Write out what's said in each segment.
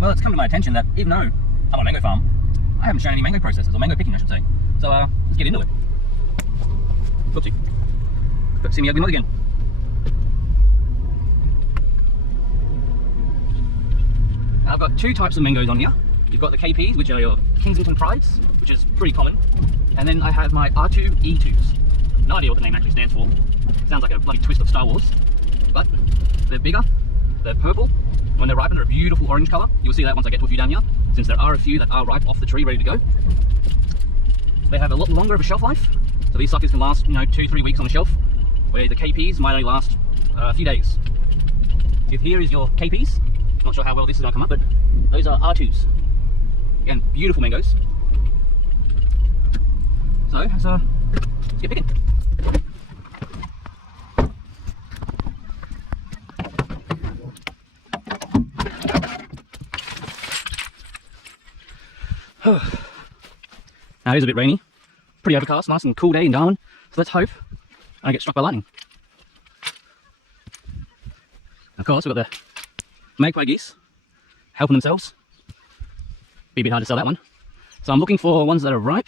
Well, it's come to my attention that even though I'm on a mango farm, I haven't shown any mango processes, or mango picking I should say. So let's get into it. Oopsie. But see me ugly mug again. Now, I've got two types of mangoes on here. You've got the KPs, which are your Kensington Prides, which is pretty common. And then I have my R2E2s. No idea what the name actually stands for. Sounds like a bloody twist of Star Wars. But they're bigger, they're purple. When they're ripened, they're a beautiful orange colour. You'll see that once I get to a few down here, since there are a few that are ripe off the tree, ready to go. They have a lot longer of a shelf life. So these suckers can last, 2-3 weeks on the shelf, where the KPs might only last a few days. Here is your KPs. Not sure how well this is going to come up, but those are R2s. Again, beautiful mangoes. So let's get picking. Now it is a bit rainy, pretty overcast, nice and cool day in Darwin, so let's hope I don't get struck by lightning. Of course, we've got the magpie geese helping themselves. Be a bit hard to sell that one. So I'm looking for ones that are ripe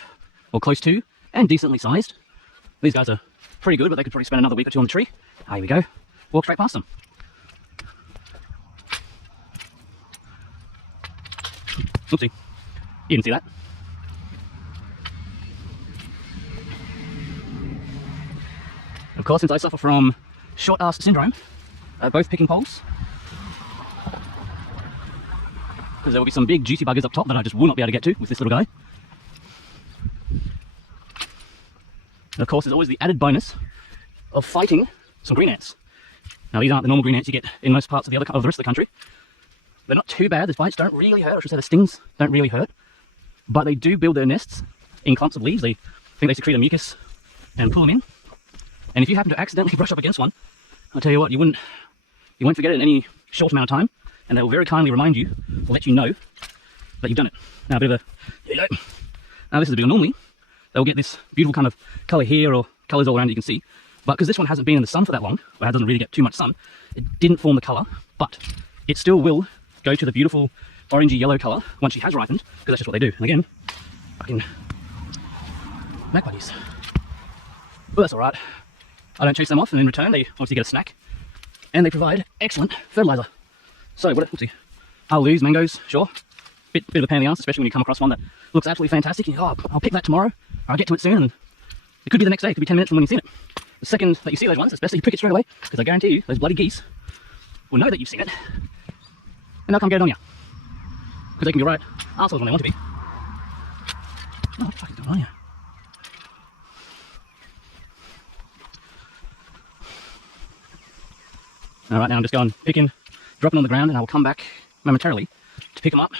or close to and decently sized. These guys are pretty good, but they could probably spend another week or two on the tree. Here we go. Walk straight past them. Oopsie. You didn't see that. Of course, since I suffer from short ass syndrome, both picking poles. Because there will be some big juicy buggers up top that I just will not be able to get to with this little guy. And of course, there's always the added bonus of fighting some green ants. Now, these aren't the normal green ants you get in most parts of the rest of the country. They're not too bad. The bites don't really hurt. I should say the stings don't really hurt. But they do build their nests in clumps of leaves. They think they secrete a mucus and pull them in. And if you happen to accidentally brush up against one, I'll tell you what, you won't forget it in any short amount of time, and they will very kindly remind you, or let you know, that you've done it. Now, a bit of a, here you go. Now, this is a bit, normally, they'll get this beautiful kind of colour here, or colours all around you can see, but because this one hasn't been in the sun for that long, or it doesn't really get too much sun, it didn't form the colour, but it still will go to the beautiful orangey yellow colour once she has ripened, because that's just what they do. And again, fucking magpie geese. Well, that's alright. I don't chase them off, and in return they obviously get a snack, and they provide excellent fertiliser. So, let's see. I'll lose mangoes, sure. Bit of a pain in the ass, especially when you come across one that looks absolutely fantastic. You think, oh, I'll pick that tomorrow, or I'll get to it soon, and it could be the next day, it could be 10 minutes from when you've seen it. The second that you see those ones, it's best that you pick it straight away, because I guarantee you, those bloody geese will know that you've seen it, and they'll come get it on you. Because they can be right arseholes when they want to be. Oh, what the fuck is going on here? Alright, now I'm just going picking, dropping on the ground, and I will come back momentarily to pick them up,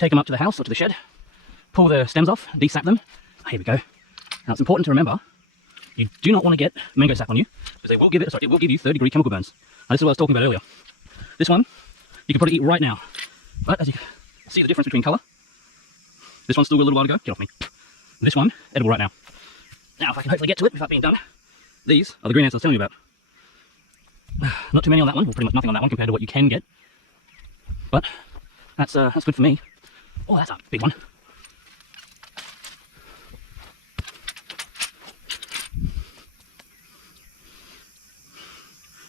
take them up to the house or to the shed, pull the stems off, desap them. Here we go. Now it's important to remember, you do not want to get mango sap on you, because it will give you 3rd-degree chemical burns. Now this is what I was talking about earlier. This one, you can probably eat right now, but as you can see the difference between colour, this one's still got a little while to go. Get off me. This one, edible right now. Now if I can hopefully get to it without being done, these are the green ants I was telling you about. Not too many on that one, well, pretty much nothing on that one compared to what you can get. But that's good for me. Oh, that's a big one.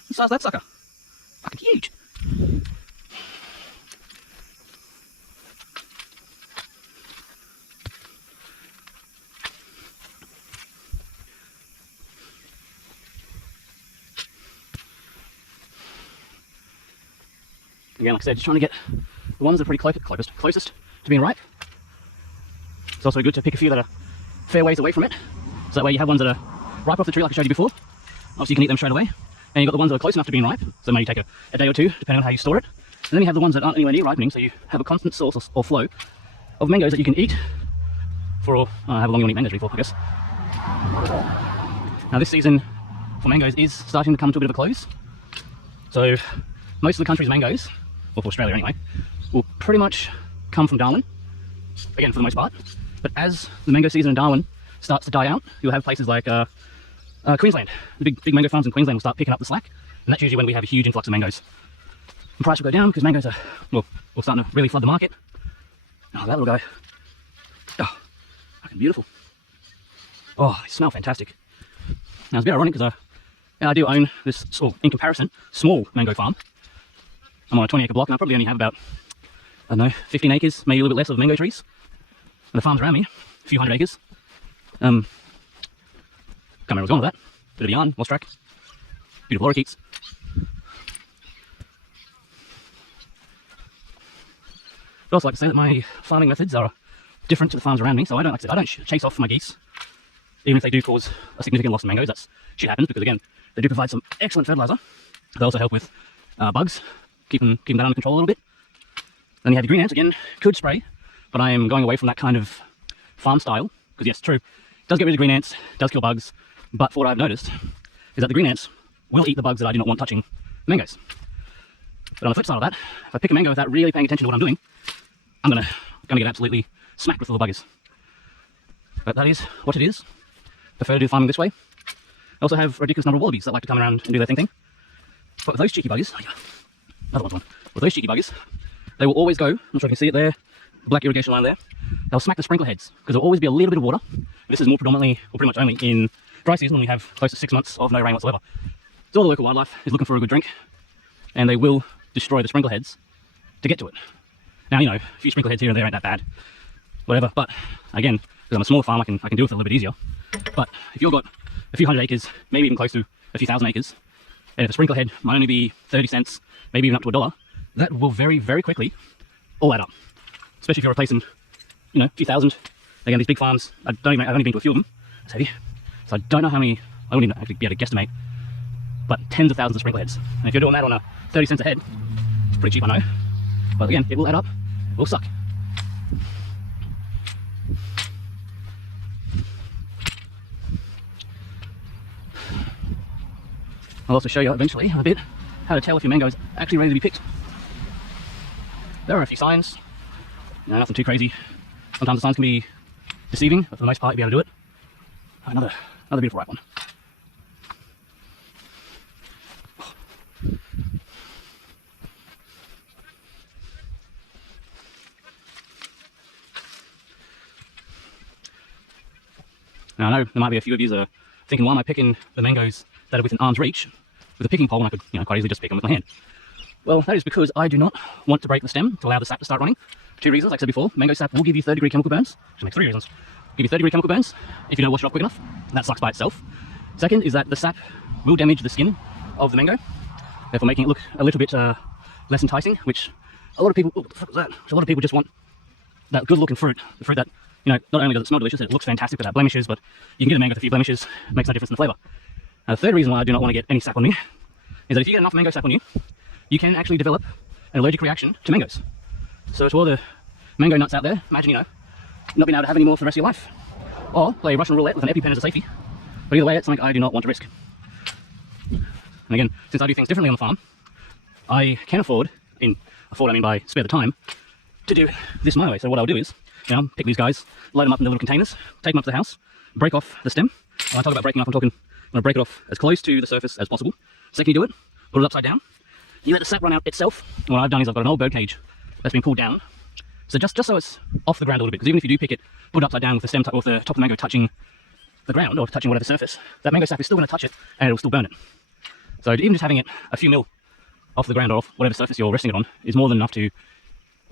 What size is that sucker? Fucking huge. Again, like I said, just trying to get the ones that are pretty closest to being ripe. It's also good to pick a few that are fair ways away from it. So that way you have ones that are ripe off the tree like I showed you before. Obviously you can eat them straight away. And you've got the ones that are close enough to being ripe, so maybe take a day or two, depending on how you store it. And then you have the ones that aren't anywhere near ripening, so you have a constant source or flow of mangoes that you can eat for however long you want to eat mangoes for, I guess. Now this season for mangoes is starting to come to a bit of a close. So most of the country's mangoes, or for Australia anyway, will pretty much come from Darwin, again for the most part. But as the mango season in Darwin starts to die out, you'll have places like Queensland. The big mango farms in Queensland will start picking up the slack, and that's usually when we have a huge influx of mangoes. And price will go down because mangoes are, well, we're starting to really flood the market. Oh, that little guy. Oh, fucking beautiful. Oh, they smell fantastic. Now it's a bit ironic because I do own this, in comparison, small mango farm. I'm on a 20-acre block and I probably only have about, I don't know, 15 acres, maybe a little bit less of mango trees. And the farms around me, a few hundred acres. Can't remember what's going with that. Bit of yarn, lost track. Beautiful lorikeets. I'd also like to say that my farming methods are different to the farms around me, so I don't chase off my geese, even if they do cause a significant loss of mangoes. That's shit happens because again, they do provide some excellent fertilizer. They also help with bugs, keeping that under control a little bit. Then you have your green ants. Again, could spray, but I am going away from that kind of farm style because yes, true, it does get rid of green ants, does kill bugs, but for what I've noticed is that the green ants will eat the bugs that I do not want touching mangoes. But on the flip side of that, if I pick a mango without really paying attention to what I'm doing, I'm gonna get absolutely smacked with little buggers. But that is what it is. Prefer to do farming this way. I also have a ridiculous number of wallabies that like to come around and do their thing. But with those cheeky buggers, another one. With those cheeky buggers, they will always go, I'm not sure if you can see it there, the black irrigation line there. They'll smack the sprinkler heads because there'll always be a little bit of water. This is more predominantly, or pretty much only in dry season when we have close to 6 months of no rain whatsoever. So all the local wildlife is looking for a good drink and they will destroy the sprinkler heads to get to it. Now, you know, a few sprinkler heads here and there ain't that bad, whatever, but again, because I'm a smaller farm, I can deal with it a little bit easier. But if you've got a few hundred acres, maybe even close to a few thousand acres, and if a sprinkler head might only be 30 cents, maybe even up to $1, that will very, very quickly all add up. Especially if you're replacing, you know, a few thousand. Again, these big farms, I've only been to a few of them, it's heavy, so I don't know how many, I wouldn't even actually be able to guesstimate, but tens of thousands of sprinkler heads. And if you're doing that on a 30 cents a head, it's pretty cheap, I know, but again, it will add up. Will suck. I'll also show you eventually a bit how to tell if your mango is actually ready to be picked. There are a few signs, you know, nothing too crazy. Sometimes the signs can be deceiving, but for the most part you'll be able to do it. Another beautiful ripe one. Now, I know there might be a few of you that are thinking, why am I picking the mangoes that are within arm's reach with a picking pole when I could, you know, quite easily just pick them with my hand? Well, that is because I do not want to break the stem to allow the sap to start running. 2 reasons, like I said before. Mango sap will give you 30-degree chemical burns. Actually, makes 3 reasons. Give you 30-degree chemical burns if you don't wash it off quick enough. That sucks by itself. Second is that the sap will damage the skin of the mango, therefore making it look a little bit less enticing, which a lot of people, oh, what the fuck was that? A lot of people just want that good-looking fruit, the fruit that, you know, not only does it smell delicious, it looks fantastic without blemishes, but you can get a mango with a few blemishes, it makes no difference in the flavour. The third reason why I do not want to get any sap on me is that if you get enough mango sap on you, you can actually develop an allergic reaction to mangoes. So to all the mango nuts out there, imagine, you know, not being able to have any more for the rest of your life. Or play Russian roulette with an EpiPen as a safety. But either way, it's something I do not want to risk. And again, since I do things differently on the farm, I can afford, I mean by spare the time, to do this my way. So what I'll do is, you know, pick these guys, load them up into little containers, take them up to the house, break off the stem. When I talk about breaking off, I'm going to break it off as close to the surface as possible. Second you do it, put it upside down. You let the sap run out itself. And what I've done is I've got an old bird cage that's been pulled down. So just so it's off the ground a little bit, because even if you do pick it, put it upside down with the stem or the top of the mango touching the ground or touching whatever surface, that mango sap is still going to touch it and it'll still burn it. So even just having it a few mil off the ground or off whatever surface you're resting it on is more than enough to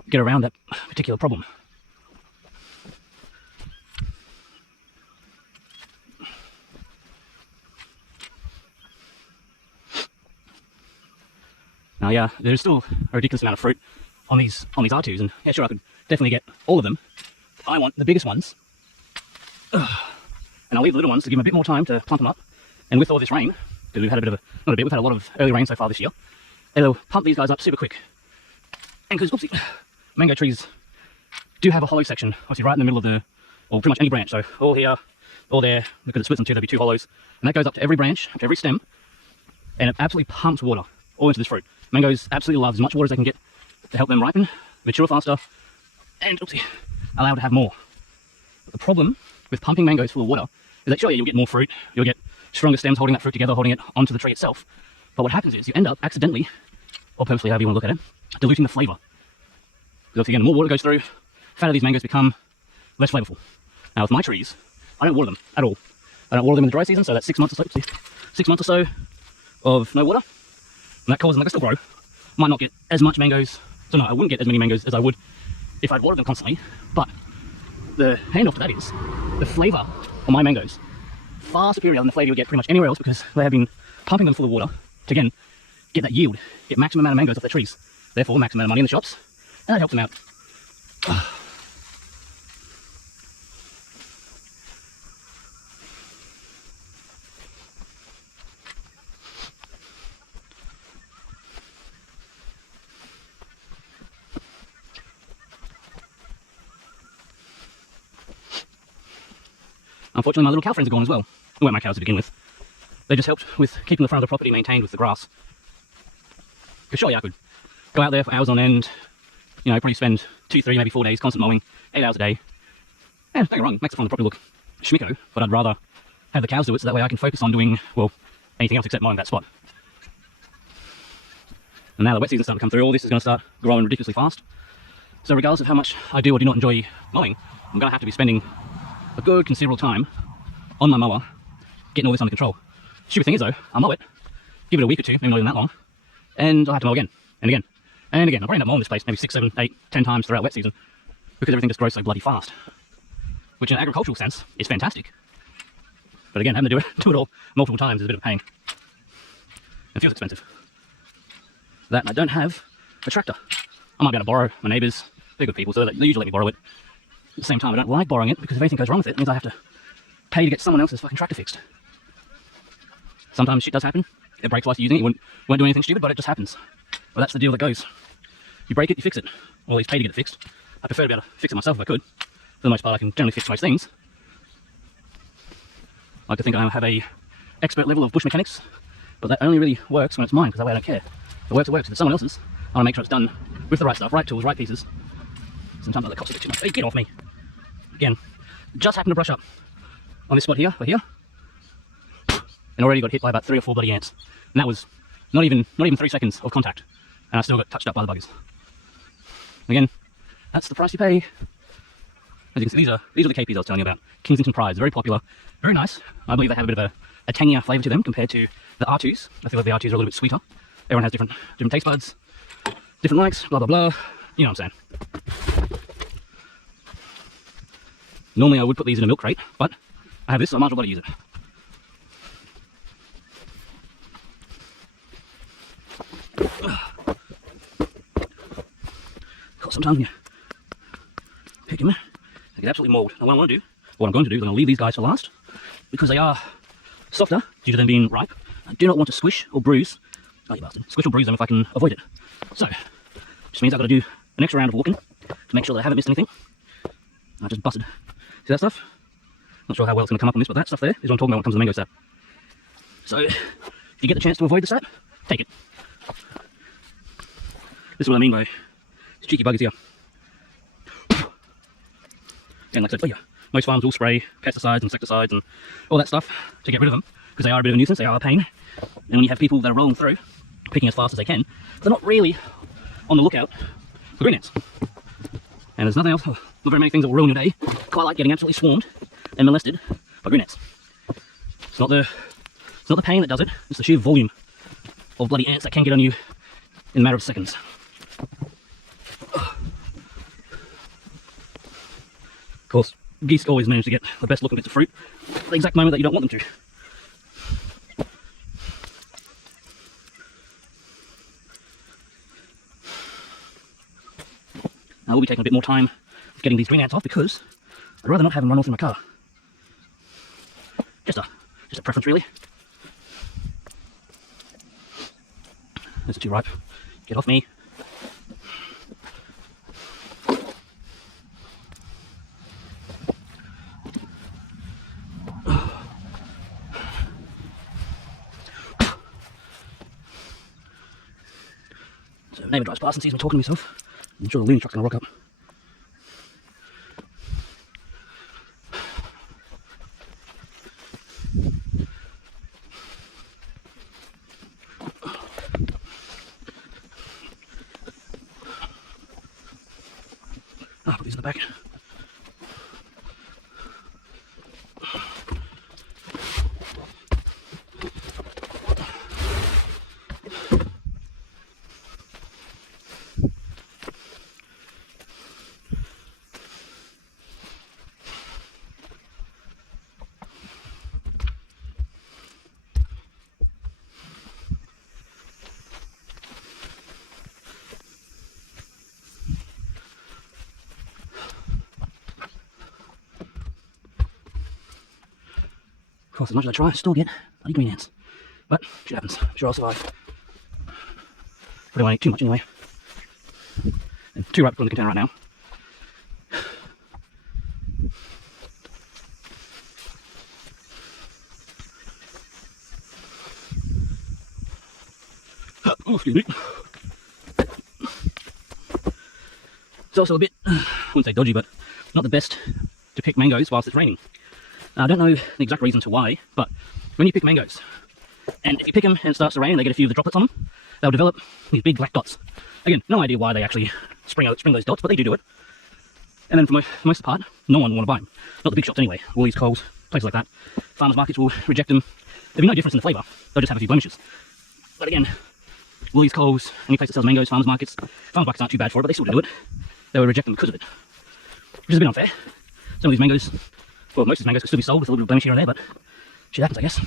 get around that particular problem. Now, yeah, there's still a ridiculous amount of fruit on these R2s, and yeah, sure, I could definitely get all of them. I want the biggest ones, and I'll leave the little ones to give them a bit more time to plump them up. And with all this rain, because we've had we've had a lot of early rain so far this year, it'll pump these guys up super quick. And because, oopsie, mango trees do have a hollow section, obviously right in the middle of or pretty much any branch. So all here, all there, because it splits in two, there'll be 2 hollows, and that goes up to every branch, up to every stem, and it absolutely pumps water all into this fruit. Mangoes absolutely love as much water as they can get to help them ripen, mature faster, and oopsie, allow to have more. But the problem with pumping mangoes full of water is that sure, you'll get more fruit, you'll get stronger stems holding that fruit together, holding it onto the tree itself. But what happens is you end up accidentally or purposely, however you want to look at it, diluting the flavour. Because again, the more water goes through, fatter these mangoes become, less flavourful. Now with my trees, I don't water them at all. I don't water them in the dry season, so that's 6 months or so, 6 months or so of no water. And that causes them to still grow. Might not get as much mangoes, so no, I wouldn't get as many mangoes as I would if I'd watered them constantly, but the handoff to that is, the flavour of my mangoes, far superior than the flavour you would get pretty much anywhere else, because they have been pumping them full of water to, again, get that yield, get maximum amount of mangoes off their trees, therefore maximum amount of money in the shops, and that helps them out. Unfortunately, my little cow friends are gone as well. They weren't my cows to begin with. They just helped with keeping the front of the property maintained with the grass. Because surely I could go out there for hours on end, you know, probably spend 2, 3, maybe 4 days constant mowing, 8 hours a day. And don't get me wrong, it makes the front of the property look schmicko, but I'd rather have the cows do it so that way I can focus on doing, well, anything else except mowing that spot. And now the wet season's starting to come through, all this is going to start growing ridiculously fast. So regardless of how much I do or do not enjoy mowing, I'm going to have to be spending a good considerable time on my mower getting all this under control. Stupid thing is though, I'll mow it, give it a week or two, maybe not even that long, and I'll have to mow again, and again, and again. I'll probably end up mowing this place maybe 6, 7, 8, 10 times throughout wet season, because everything just grows so bloody fast. Which in an agricultural sense is fantastic. But again, having to do it all multiple times is a bit of a pain. It feels expensive. That and I don't have a tractor. I might be able to borrow my neighbours, they're good people, so they usually let me borrow it. At the same time, I don't like borrowing it because if anything goes wrong with it, it means I have to pay to get someone else's fucking tractor fixed. Sometimes shit does happen. It breaks whilst you're using it. You won't do anything stupid, but it just happens. Well, that's the deal that goes. You break it, you fix it. Or at least pay to get it fixed. I prefer to be able to fix it myself if I could. For the most part, I can generally fix most things. I like to think I have a expert level of bush mechanics, but that only really works when it's mine, because that way I don't care. If it works, it works. If it's someone else's, I want to make sure it's done with the right stuff, right tools, right pieces. Sometimes that costs a bit too much. Hey, get off me. Again, just happened to brush up on this spot here, or here, and already got hit by about 3 or 4 bloody ants. And that was not even 3 seconds of contact, and I still got touched up by the buggers. Again, that's the price you pay. As you can see, these are the KPs I was telling you about. Kensington Prides, very popular, very nice. I believe they have a bit of a tangier flavour to them compared to the R2s. I feel like the R2s are a little bit sweeter. Everyone has different taste buds, different likes, blah blah blah. You know what I'm saying. Normally I would put these in a milk crate, but I have this, so I might as well use it. Because sometimes when you pick them, they get absolutely mauled. And what I'm going to do is I'm going to leave these guys for last, because they are softer due to them being ripe. I do not want to squish or bruise, oh you bastard, squish or bruise them if I can avoid it. So, just means I've got to do an extra round of walking to make sure that I haven't missed anything. I just busted. See that stuff? Not sure how well it's going to come up on this, but that stuff there is what I'm talking about when it comes to the mango sap. So, if you get the chance to avoid the sap, take it. This is what I mean by these cheeky buggers here. And like I said, oh yeah, most farms will spray pesticides, insecticides and all that stuff to get rid of them, because they are a bit of a nuisance, they are a pain. And when you have people that are rolling through, picking as fast as they can, they're not really on the lookout for green ants. And there's nothing else, not very many things that will ruin your day quite like getting absolutely swarmed and molested by green ants. It's not the pain that does it, it's the sheer volume of bloody ants that can get on you in a matter of seconds. Of course, geese always manage to get the best looking bits of fruit at the exact moment that you don't want them to. I will be taking a bit more time getting these green ants off, because I'd rather not have them run off in my car. Just a preference really. This is too ripe. Get off me. So neighbour drives past and sees me talking to myself. I'm sure the loony truck's gonna rock up. I'll put these in the back. Of course, as much as I try, I still get bloody green ants. But shit happens. I'm sure I'll survive. But I don't eat too much anyway. And too ripe to put in the container right now. Oh, excuse me. It's also a bit, I wouldn't say dodgy, but not the best to pick mangoes whilst it's raining. I don't know the exact reason to why, but when you pick mangoes, and if you pick them and it starts to rain and they get a few of the droplets on them, they'll develop these big black dots. Again, no idea why they actually spring those dots, but they do it. And then for most of the part, no one will want to buy them. Not the big shops anyway. Woolies, Coles, places like that. Farmers markets will reject them. There'll be no difference in the flavour. They'll just have a few blemishes. But again, Woolies, Coles, any place that sells mangoes, farmers markets aren't too bad for it, but they still do it. They would reject them because of it. Which is a bit unfair. Some of these mangoes, well, most of these mangoes could still be sold with a little bit of blemish here and there, but shit happens, I guess.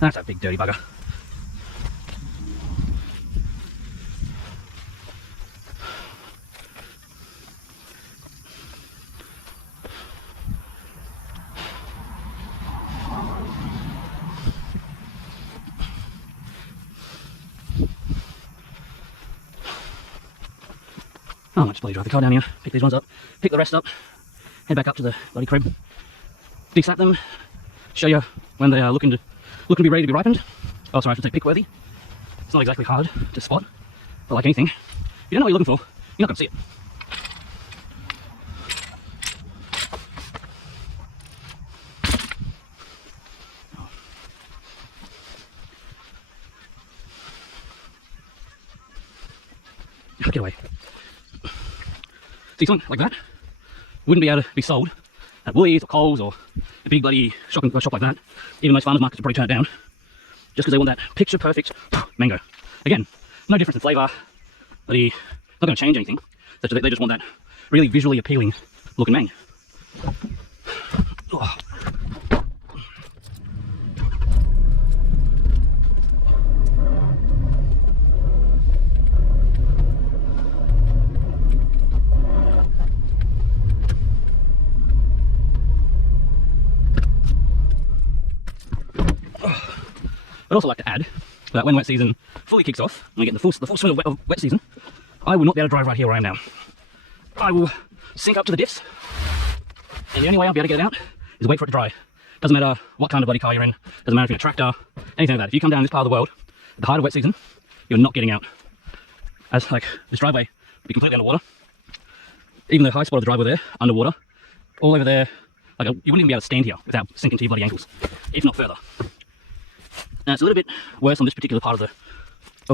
That's a big dirty bugger. Oh, I might just bloody drive the car down here, pick these ones up, pick the rest up, head back up to the bloody crib, desat them, show you when they are looking to be ready to be ripened. Oh, sorry, I should say pick worthy. It's not exactly hard to spot, but like anything, if you don't know what you're looking for, you're not going to see it. Get away. See, something like that wouldn't be able to be sold at Woolies or Coles or a big bloody shop like that. Even most farmers markets will probably turn it down just because they want that picture perfect mango. Again, no difference in flavour, but not going to change anything. They just want that really visually appealing looking mango. Oh. I'd also like to add that when wet season fully kicks off, and we get the full swing of wet season, I will not be able to drive right here where I am now. I will sink up to the diffs, and the only way I'll be able to get it out is wait for it to dry. Doesn't matter what kind of bloody car you're in, doesn't matter if you're a tractor, anything like that. If you come down this part of the world at the height of wet season, you're not getting out. As like this driveway will be completely underwater. Even the high spot of the driveway there, underwater, all over there, like you wouldn't even be able to stand here without sinking to your bloody ankles, if not further. Now it's a little bit worse on this particular part of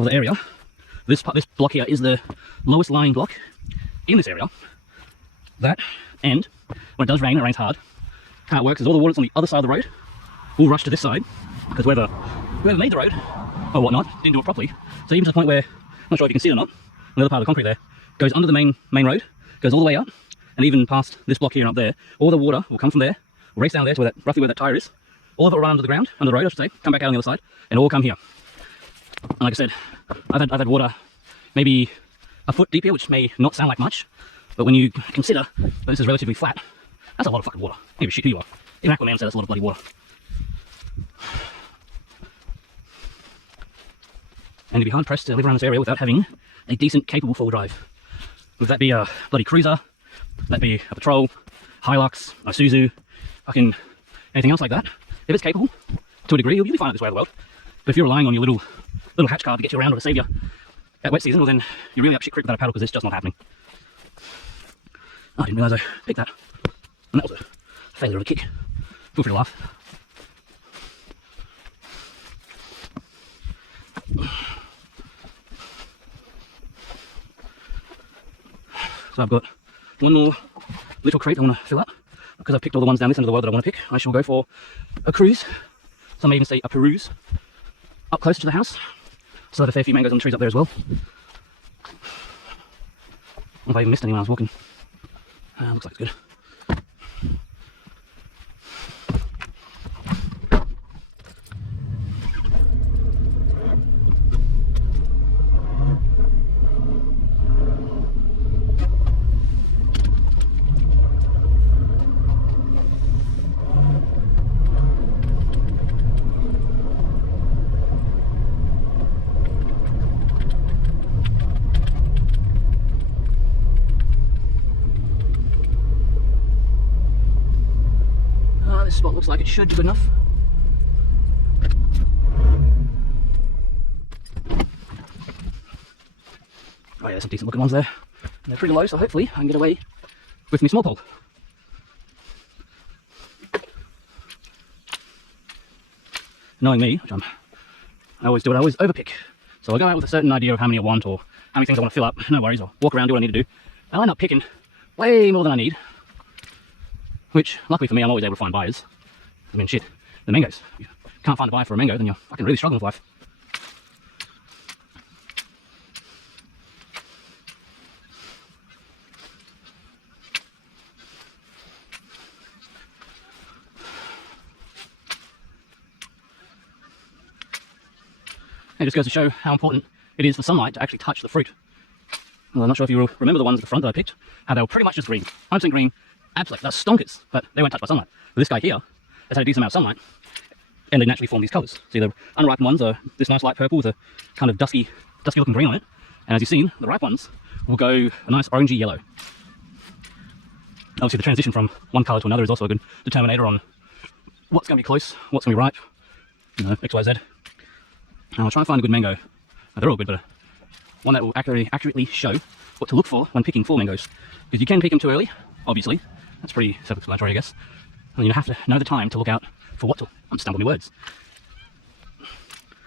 the area. This block here is the lowest lying block in this area. That, and when it does rain, it rains hard. How it works is all the water that's on the other side of the road will rush to this side, because whoever made the road or whatnot didn't do it properly. So even to the point where, I'm not sure if you can see it or not, the other part of the concrete there goes under the main road, goes all the way up, and even past this block here and up there. All the water will come from there, will race down there to roughly where that tyre is. All of it will run under the ground, under the road I should say, come back out on the other side, and all come here. And like I said, I've had water maybe a foot deep here, which may not sound like much, but when you consider that this is relatively flat, that's a lot of fucking water. Maybe shit who you are. Even Aquaman said that's a lot of bloody water. And you'd be hard pressed to live around this area without having a decent, capable four-wheel drive. Would that be a bloody cruiser, that be a Patrol, Hilux, a Isuzu, fucking anything else like that. If it's capable, to a degree, you'll be fine at this way of the world. But if you're relying on your little hatch car to get you around or to save you at wet season, well then you're really up shit creek without a paddle because it's just not happening. Oh, I didn't realise I picked that. And that was a failure of a kick. Feel free to laugh. So I've got one more little crate I want to fill up. Because I've picked all the ones down this end of the world that I want to pick, I shall go for a cruise. Some may even say a peruse. Up closer to the house. Still have a fair few mangoes on the trees up there as well. I don't know if I even missed any when I was walking. Looks like it's good. This spot looks like it should be good enough. Oh yeah, there's some decent looking ones there. And they're pretty low, so hopefully I can get away with my small pole. Knowing me, which I always do it, I always overpick. So I'll go out with a certain idea of how many I want or how many things I want to fill up. No worries, I'll walk around, do what I need to do. I'll end up picking way more than I need. Which, luckily for me, I'm always able to find buyers. I mean, shit, the mangoes. You can't find a buyer for a mango, then you're fucking really struggling with life. It just goes to show how important it is for sunlight to actually touch the fruit. Well, I'm not sure if you remember the ones at the front that I picked, how they were pretty much just green. 100% green, absolutely, they're stonkers, but they weren't touched by sunlight. But this guy here has had a decent amount of sunlight, and they naturally form these colours. See, the unripened ones are this nice light purple with a kind of dusky looking green on it. And as you've seen, the ripe ones will go a nice orangey yellow. Obviously the transition from one colour to another is also a good determinator on what's going to be close, what's going to be ripe, you know, X, Y, Z. And I'll try and find a good mango. They're all good, but one that will accurately show what to look for when picking 4 mangoes. Because you can pick them too early, obviously. That's pretty self-explanatory, I guess. And you have to know the time to look out for what to... I'm stumbling my words.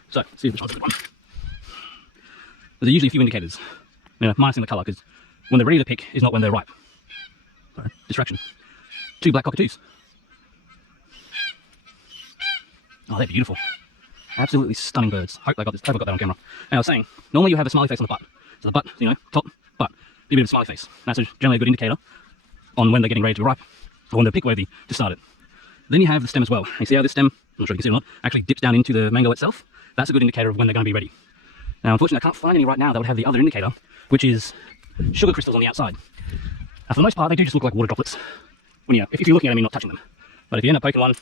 So, let's see which one's a good one. There's usually a few indicators, you know, minusing the colour, because when they're ready to pick is not when they're ripe. Sorry, distraction. 2 black cockatoos. Oh, they're beautiful. Absolutely stunning birds. Hope I got that on camera. And I was saying, normally you have a smiley face on the butt. So the butt, you know, top, butt, a bit of a smiley face. That's generally a good indicator on when they're getting ready to be ripe, or when they're pick worthy to start it. Then you have the stem as well. You see how this stem, I'm not sure if you can see it or not, actually dips down into the mango itself. That's a good indicator of when they're going to be ready. Now, unfortunately, I can't find any right now that would have the other indicator, which is sugar crystals on the outside. Now, for the most part, they do just look like water droplets. When you, if you're looking at them, you're not touching them. But if you end up poking one,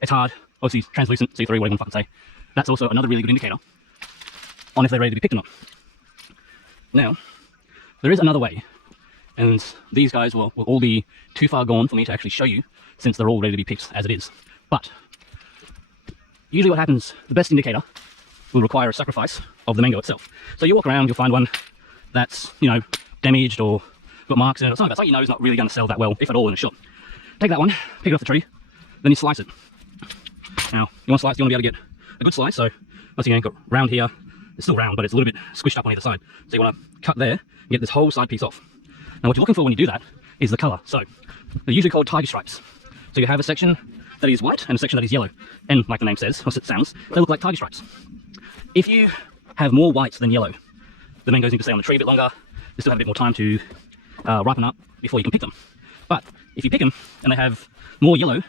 it's hard, obviously translucent, see-through, whatever you want to fucking say. That's also another really good indicator on if they're ready to be picked or not. Now, there is another way, and these guys will all be too far gone for me to actually show you, since they're all ready to be picked as it is. But usually what happens, the best indicator will require a sacrifice of the mango itself. So you walk around, you'll find one that's, you know, damaged or got marks in it or something, but something you know is not really going to sell that well, if at all, in a shop. Take that one, pick it off the tree, then you slice it. Now, you want to slice, you want to be able to get a good slice, so once again, got round here, it's still round, but it's a little bit squished up on either side. So you want to cut there and get this whole side piece off. Now what you're looking for when you do that is the colour. So they're usually called tiger stripes. So you have a section that is white and a section that is yellow. And like the name says, or it sounds, they look like tiger stripes. If you have more white than yellow, the mangoes need to stay on the tree a bit longer, they still have a bit more time to ripen up before you can pick them. But if you pick them and they have more yellow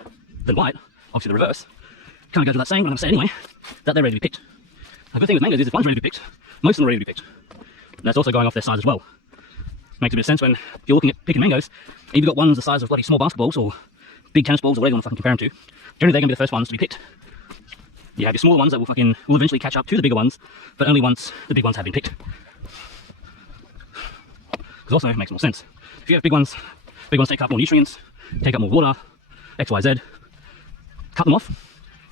than white, obviously the reverse, kind of goes without saying, but I'm going to say anyway, that they're ready to be picked. The good thing with mangoes is if one's ready to be picked, most of them are ready to be picked. And that's also going off their size as well. Makes a bit of sense when you're looking at picking mangoes, and you've got ones the size of bloody small basketballs or big tennis balls or whatever you want to fucking compare them to. Generally they're going to be the first ones to be picked. You have your smaller ones that will eventually catch up to the bigger ones, but only once the big ones have been picked. Because also it makes more sense. If you have big ones take up more nutrients, take up more water, X, Y, Z, cut them off.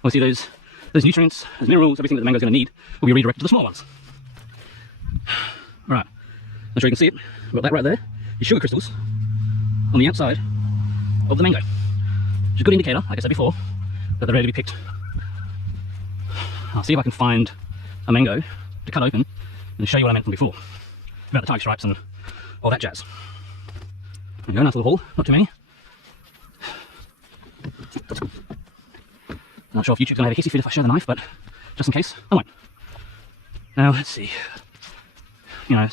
Obviously those nutrients, those minerals, everything that the mango's going to need will be redirected to the small ones. Alright, I'm sure you can see it. We've got that right there. Your sugar crystals on the outside of the mango. Which is a good indicator, like I said before, that they're ready to be picked. I'll see if I can find a mango to cut open and show you what I meant from before about the tiger stripes and all that jazz. There you go, nice little haul, not too many. Not sure if YouTube's gonna have a hissy fit if I show the knife, but just in case, I won't. Now, let's see. You know, I'm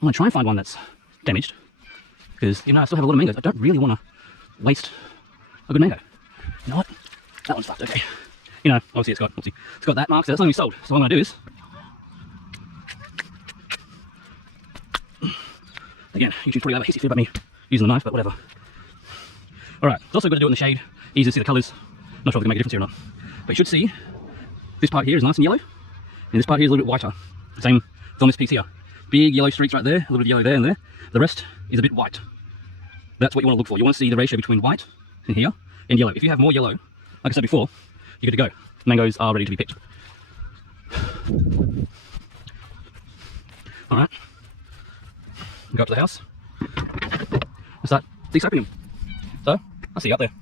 gonna try and find one that's damaged, because even though I still have a lot of mangoes, I don't really want to waste a good mango. You know what? That one's fucked, okay. You know, obviously it's got that mark, so that's not gonna be sold. So what I'm gonna do is, again, YouTube's probably gonna have a hissy fit about me using the knife, but whatever. Alright, it's also good to do it in the shade, easy to see the colours. Not sure if it's gonna make a difference here or not. But you should see, this part here is nice and yellow, and this part here is a little bit whiter. Same on this piece here. Big yellow streaks right there, a little bit of yellow there and there. The rest is a bit white. That's what you want to look for. You want to see the ratio between white and here and yellow. If you have more yellow, like I said before, you're good to go. Mangoes are ready to be picked. Alright. Go up to the house and start de-scraping them. So, I'll see you up there.